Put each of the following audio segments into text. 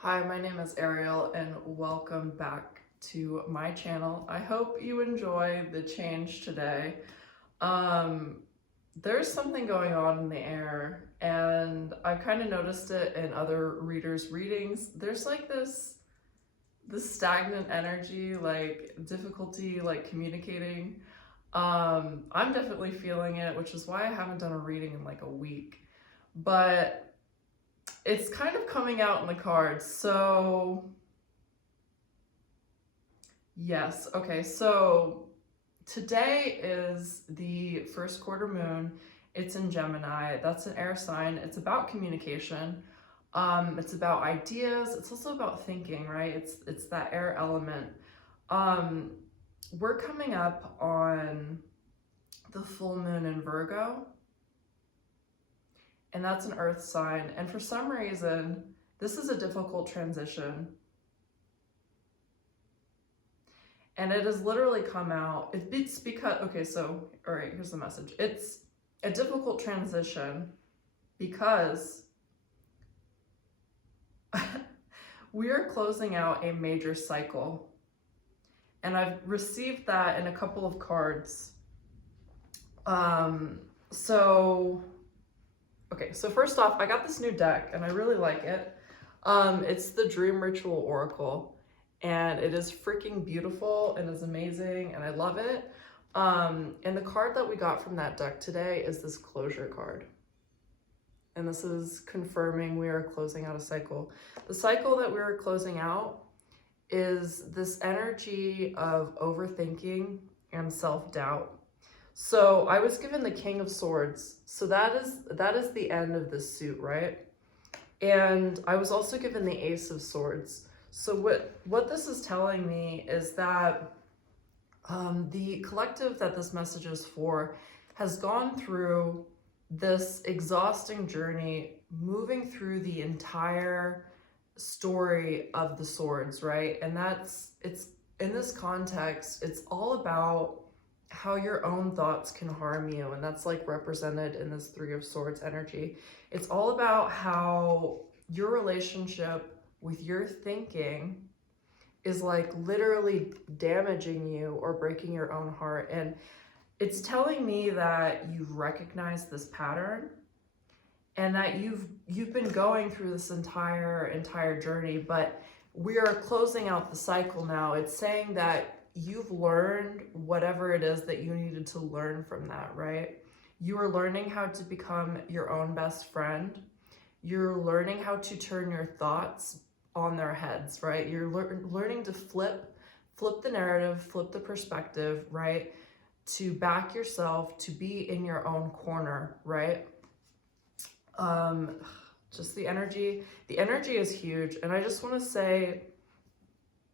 Hi, my name is Ariel and welcome back to my channel. I hope you enjoy the change today. There's something going on in the air and I've kind of noticed it in other readers' readings. There's like this stagnant energy, like difficulty like communicating. I'm definitely feeling it, which is why I haven't done a reading in like a week. But it's kind of coming out in the cards. So yes, okay, so today is the first quarter moon. It's in Gemini. That's an air sign. It's about communication. It's about ideas. It's also about thinking, right? It's that air element. Um, we're coming up on the full moon in Virgo, and that's an earth sign. And for some reason, this is a difficult transition. And it has literally come out, it's because, okay, so, all right, here's the message. It's a difficult transition because we are closing out a major cycle. And I've received that in a couple of cards. Okay, so first off, I got this new deck and I really like it. It's the Dream Ritual Oracle. And it is freaking beautiful and is amazing and I love it. And the card that we got from that deck today is this closure card. And this is confirming we are closing out a cycle. The cycle that we are closing out is this energy of overthinking and self-doubt. So I was given the King of Swords. So that is the end of this suit, right? And I was also given the Ace of Swords. So what this is telling me is that the collective that this message is for has gone through this exhausting journey, moving through the entire story of the swords, right? And it's in this context, it's all about how your own thoughts can harm you, and that's like represented in this Three of Swords energy. It's all about how your relationship with your thinking is like literally damaging you or breaking your own heart. And it's telling me that you've recognized this pattern and that you've been going through this entire journey, but we are closing out the cycle now. It's saying that you've learned whatever it is that you needed to learn from that, right? You are learning how to become your own best friend. You're learning how to turn your thoughts on their heads, right? You're learning to flip the narrative, flip the perspective, right? To back yourself, to be in your own corner, right? Just the energy is huge. And I just want to say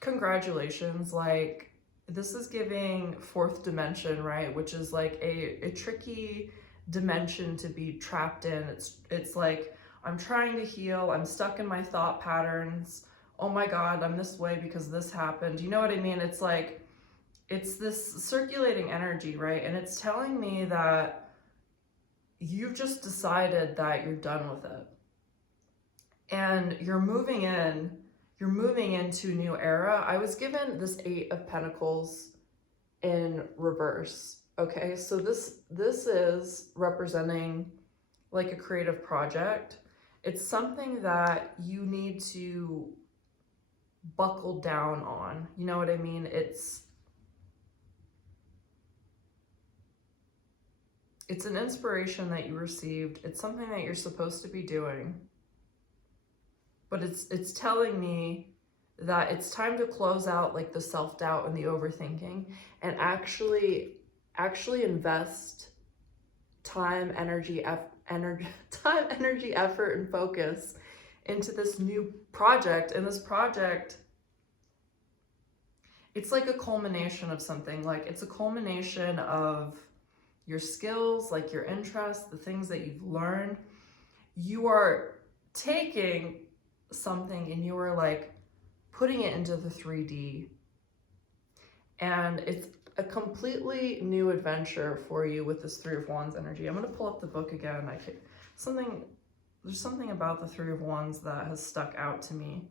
congratulations. Like, this is giving fourth dimension, right? Which is like a tricky dimension to be trapped in. It's like, I'm trying to heal. I'm stuck in my thought patterns. Oh my God, I'm this way because this happened. You know what I mean? It's like, it's this circulating energy, right? And it's telling me that you've just decided that you're done with it. And you're moving into a new era. I was given this Eight of Pentacles in reverse. Okay, so this is representing like a creative project. It's something that you need to buckle down on. You know what I mean? It's an inspiration that you received. It's something that you're supposed to be doing. But it's telling me that it's time to close out like the self-doubt and the overthinking and actually invest time, energy, effort, and focus into this new project. And this project, it's like a culmination of something. Like, it's a culmination of your skills, like your interests, the things that you've learned. You are taking something and you are like putting it into the 3D. And it's a completely new adventure for you with this Three of Wands energy. I'm going to pull up the book again. There's something about the Three of Wands that has stuck out to me.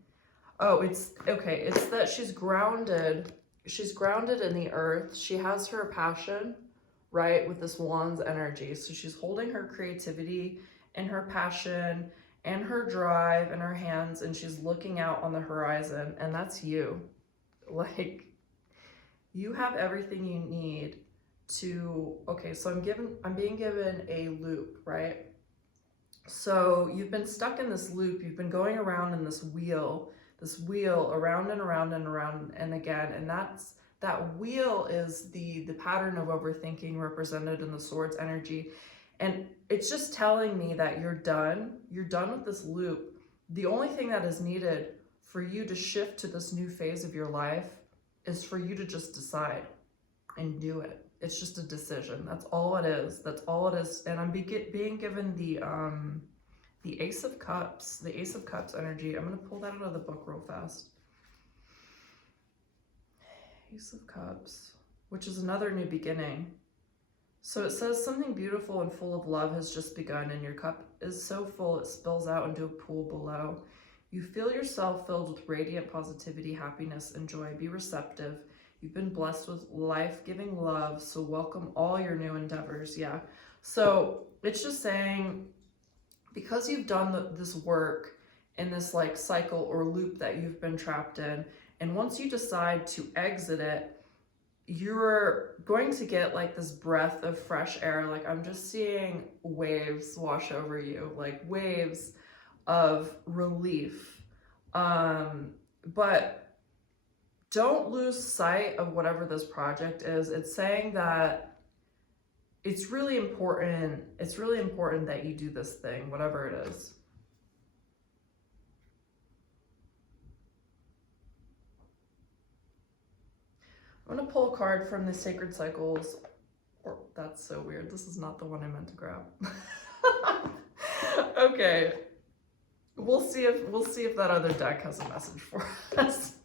Oh, it's okay. It's that she's grounded. She's grounded in the earth. She has her passion, right, with this wand's energy. So she's holding her creativity and her passion and her drive in her hands, and she's looking out on the horizon, and that's you. Like, you have everything you need to, okay, so I'm being given a loop, right? So you've been stuck in this loop, you've been going around in this wheel around and around and around and again, and that wheel is the pattern of overthinking represented in the swords energy. And it's just telling me that you're done with this loop. The only thing that is needed for you to shift to this new phase of your life is for you to just decide and do it. It's just a decision. That's all it is. That's all it is. And I'm being given the Ace of Cups, the Ace of Cups energy. I'm going to pull that out of the book real fast. Ace of Cups, which is another new beginning. So it says something beautiful and full of love has just begun, and your cup is so full it spills out into a pool below. You feel yourself filled with radiant positivity, happiness, and joy. Be receptive. You've been blessed with life-giving love, so welcome all your new endeavors. Yeah. So it's just saying, because you've done this work in this like cycle or loop that you've been trapped in, and once you decide to exit it, you're going to get like this breath of fresh air. Like, I'm just seeing waves wash over you, like waves of relief. But don't lose sight of whatever this project is. It's saying that it's really important. It's really important that you do this thing, whatever it is. I'm going to pull a card from the Sacred Cycles. Or, that's so weird. This is not the one I meant to grab. Okay. We'll see if that other deck has a message for us.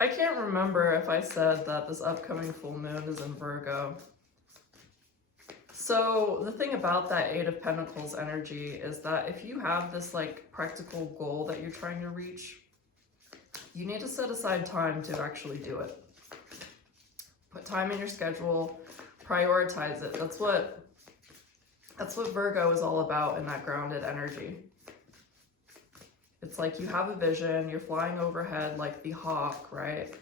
I can't remember if I said that this upcoming full moon is in Virgo. So the thing about that Eight of Pentacles energy is that if you have this like practical goal that you're trying to reach, you need to set aside time to actually do it. Put time in your schedule, prioritize it. That's what Virgo is all about in that grounded energy. It's like you have a vision, you're flying overhead like the hawk, right?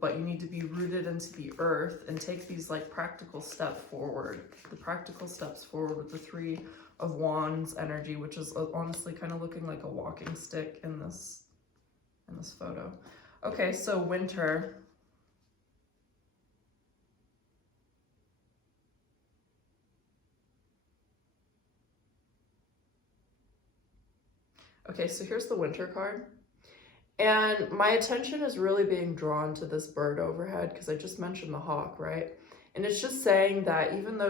But you need to be rooted into the earth and take these like practical steps forward. The practical steps forward with the Three of Wands energy, which is honestly kind of looking like a walking stick in this photo. Okay, so winter. Okay, so here's the winter card. And my attention is really being drawn to this bird overhead because I just mentioned the hawk, right? And it's just saying that even though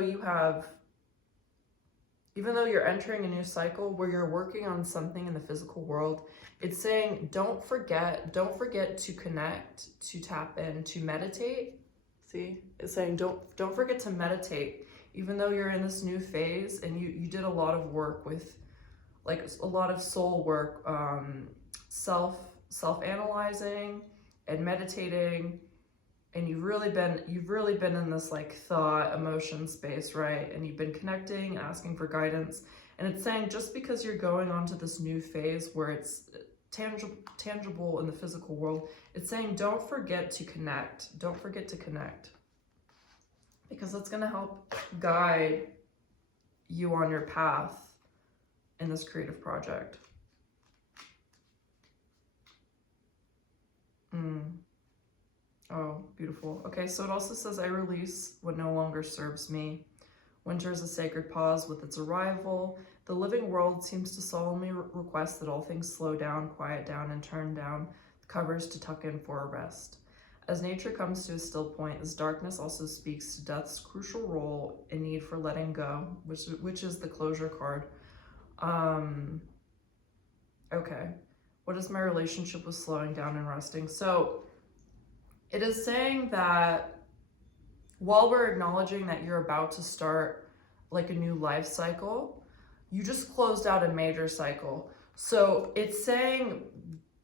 you're entering a new cycle where you're working on something in the physical world, it's saying don't forget to connect, to tap in, to meditate. See, it's saying don't forget to meditate, even though you're in this new phase and you did a lot of work with like a lot of soul work, self-analyzing and meditating, and you've really been in this like thought emotion space, right? And you've been connecting, asking for guidance, and it's saying just because you're going on to this new phase where it's tangible in the physical world, it's saying don't forget to connect, because that's going to help guide you on your path in this creative project. Oh, beautiful. Okay, so it also says, I release what no longer serves me. Winter is a sacred pause with its arrival. The living world seems to solemnly request that all things slow down, quiet down, and turn down the covers to tuck in for a rest. As nature comes to a still point, this darkness also speaks to death's crucial role and need for letting go, which is the closure card. Okay. What is my relationship with slowing down and resting? So It is saying that while we're acknowledging that you're about to start like a new life cycle, you just closed out a major cycle. So it's saying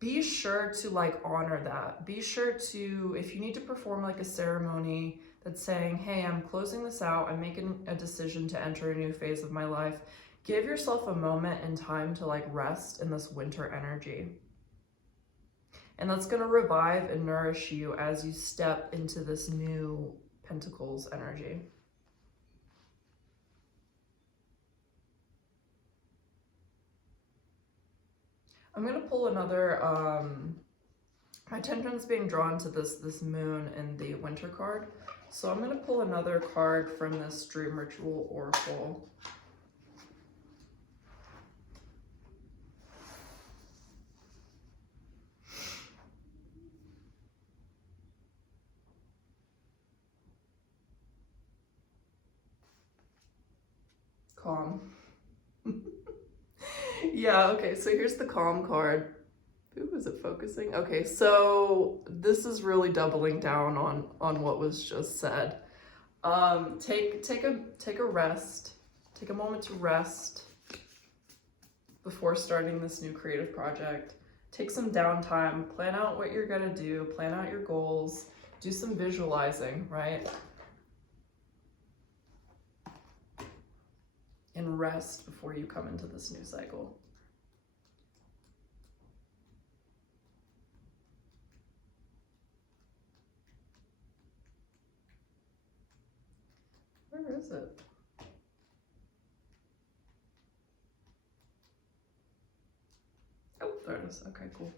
be sure to like honor that. Be sure to, if you need to perform like a ceremony that's saying, hey, I'm closing this out, I'm making a decision to enter a new phase of my life, give yourself a moment and time to like rest in this winter energy. And that's going to revive and nourish you as you step into this new Pentacles energy. I'm going to pull another, my attention's being drawn to this moon and the winter card. So I'm going to pull another card from this Dream Ritual Oracle. Calm. Yeah, okay, so here's the calm card. Ooh, is it focusing? Okay, so this is really doubling down on what was just said. Take a rest. Take a moment to rest before starting this new creative project. Take some downtime, plan out what you're gonna do, plan out your goals, do some visualizing, right? And rest before you come into this new cycle. Where is it? Oh, there it is. Okay, cool.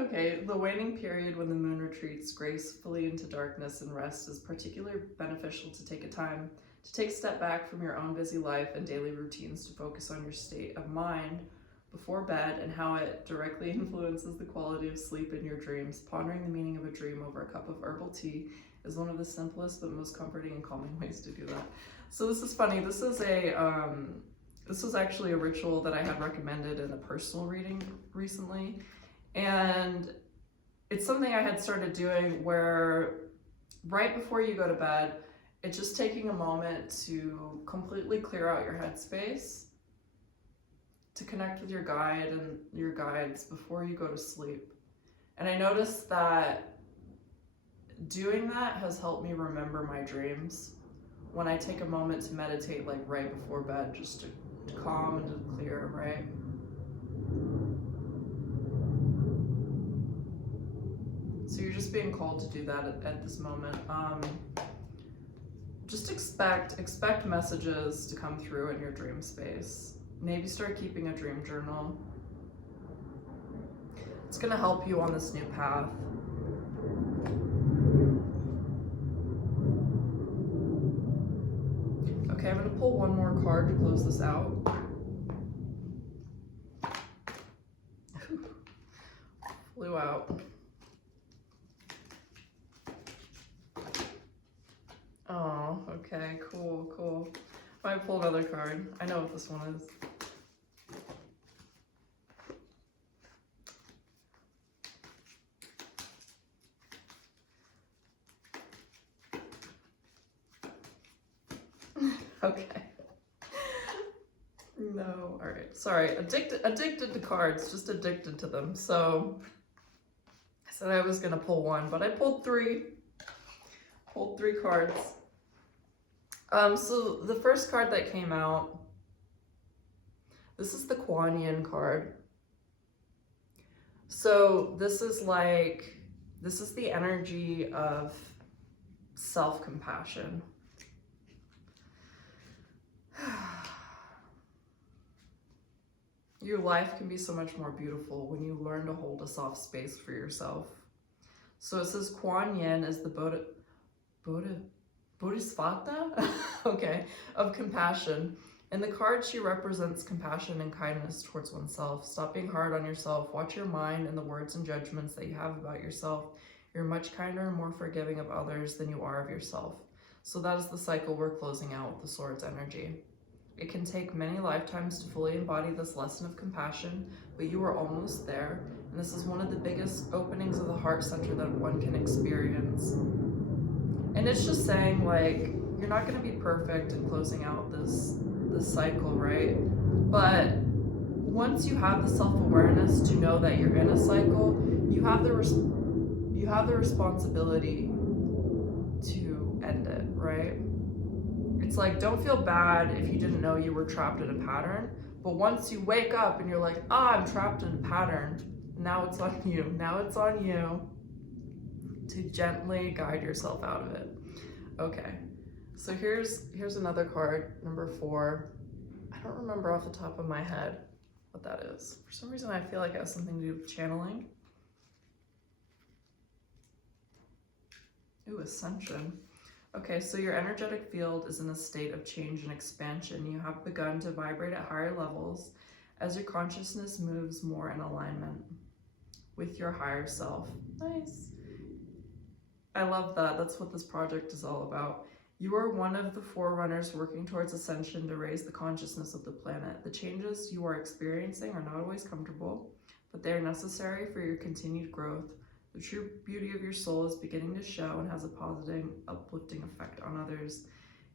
Okay, the waning period when the moon retreats gracefully into darkness and rest is particularly beneficial to take a step back from your own busy life and daily routines to focus on your state of mind before bed and how it directly influences the quality of sleep in your dreams. Pondering the meaning of a dream over a cup of herbal tea is one of the simplest but most comforting and calming ways to do that. So this is funny. This was actually a ritual that I had recommended in a personal reading recently. And it's something I had started doing where right before you go to bed, it's just taking a moment to completely clear out your headspace, to connect with your guide and your guides before you go to sleep. And I noticed that doing that has helped me remember my dreams when I take a moment to meditate like right before bed, just to calm and to clear, right? So you're just being called to do that at this moment. Just expect messages to come through in your dream space. Maybe start keeping a dream journal. It's gonna help you on this new path. Okay, I'm gonna pull one more card to close this out. Flew out. Oh, okay, cool. I might pull another card. I know what this one is. Okay. No, all right. Sorry, addicted to cards, just addicted to them. So I said I was gonna pull one, but I pulled three. Pulled three cards. So the first card that came out, this is the Kuan Yin card. So this is the energy of self-compassion. Your life can be so much more beautiful when you learn to hold a soft space for yourself. So it says Kuan Yin is the Bodhisattva? Okay, of compassion. In the card, she represents compassion and kindness towards oneself. Stop being hard on yourself. Watch your mind and the words and judgments that you have about yourself. You're much kinder and more forgiving of others than you are of yourself. So that is the cycle we're closing out with the Swords energy. It can take many lifetimes to fully embody this lesson of compassion, but you are almost there, and this is one of the biggest openings of the heart center that one can experience. And it's just saying, like, you're not going to be perfect in closing out this cycle, right? But once you have the self-awareness to know that you're in a cycle, you have the responsibility to end it, right? It's like, don't feel bad if you didn't know you were trapped in a pattern, but once you wake up and you're like, I'm trapped in a pattern, now it's on you. Now it's on you to gently guide yourself out of it. Okay, so here's another card, number 4. I don't remember off the top of my head what that is. For some reason, I feel like it has something to do with channeling. Ooh, Ascension. Okay, so your energetic field is in a state of change and expansion. You have begun to vibrate at higher levels as your consciousness moves more in alignment with your higher self. Nice. I love that. That's what this project is all about. You are one of the forerunners working towards ascension to raise the consciousness of the planet. The changes you are experiencing are not always comfortable, but they are necessary for your continued growth. The true beauty of your soul is beginning to show and has a positive, uplifting effect on others.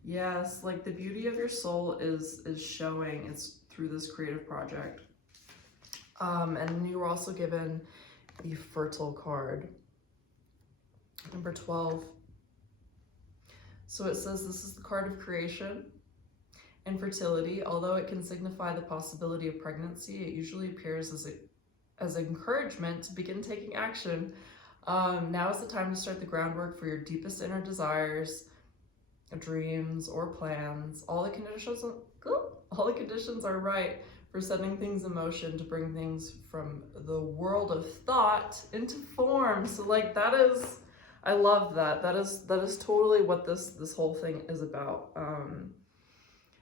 Yes, like the beauty of your soul is showing. It's through this creative project. And you were also given the Fertile card, number 12. So it says this is the card of creation and fertility. Although it can signify the possibility of pregnancy, it usually appears as encouragement to begin taking action. Now is the time to start the groundwork for your deepest inner desires, dreams, or plans. All the conditions are right for setting things in motion to bring things from the world of thought into form. So like that is, I love that. That is totally what this whole thing is about.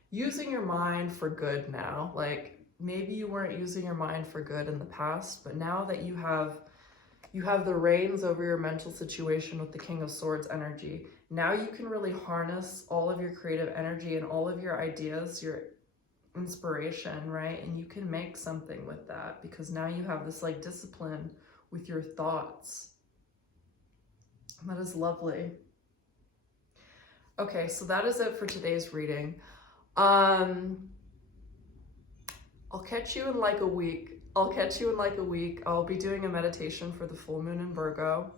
Using your mind for good now. Like maybe you weren't using your mind for good in the past, but now that you have the reins over your mental situation with the King of Swords energy, now you can really harness all of your creative energy and all of your ideas, your inspiration, right? And you can make something with that because now you have this like discipline with your thoughts. That is lovely. Okay, so that is it for today's reading. I'll catch you in like a week. I'll be doing a meditation for the full moon in Virgo.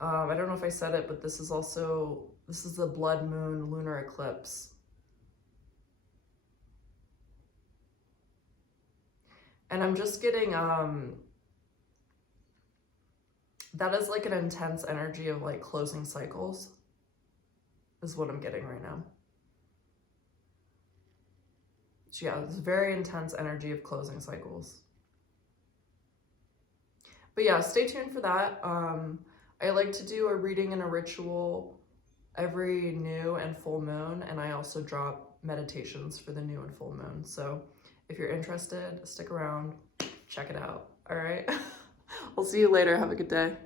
I don't know if I said it, but this is the blood moon lunar eclipse. And I'm just getting, that is like an intense energy of like closing cycles is what I'm getting right now. So yeah, it's very intense energy of closing cycles. But yeah, stay tuned for that. I like to do a reading and a ritual every new and full moon, and I also drop meditations for the new and full moon. So if you're interested, stick around, check it out. All right. I'll see you later. Have a good day.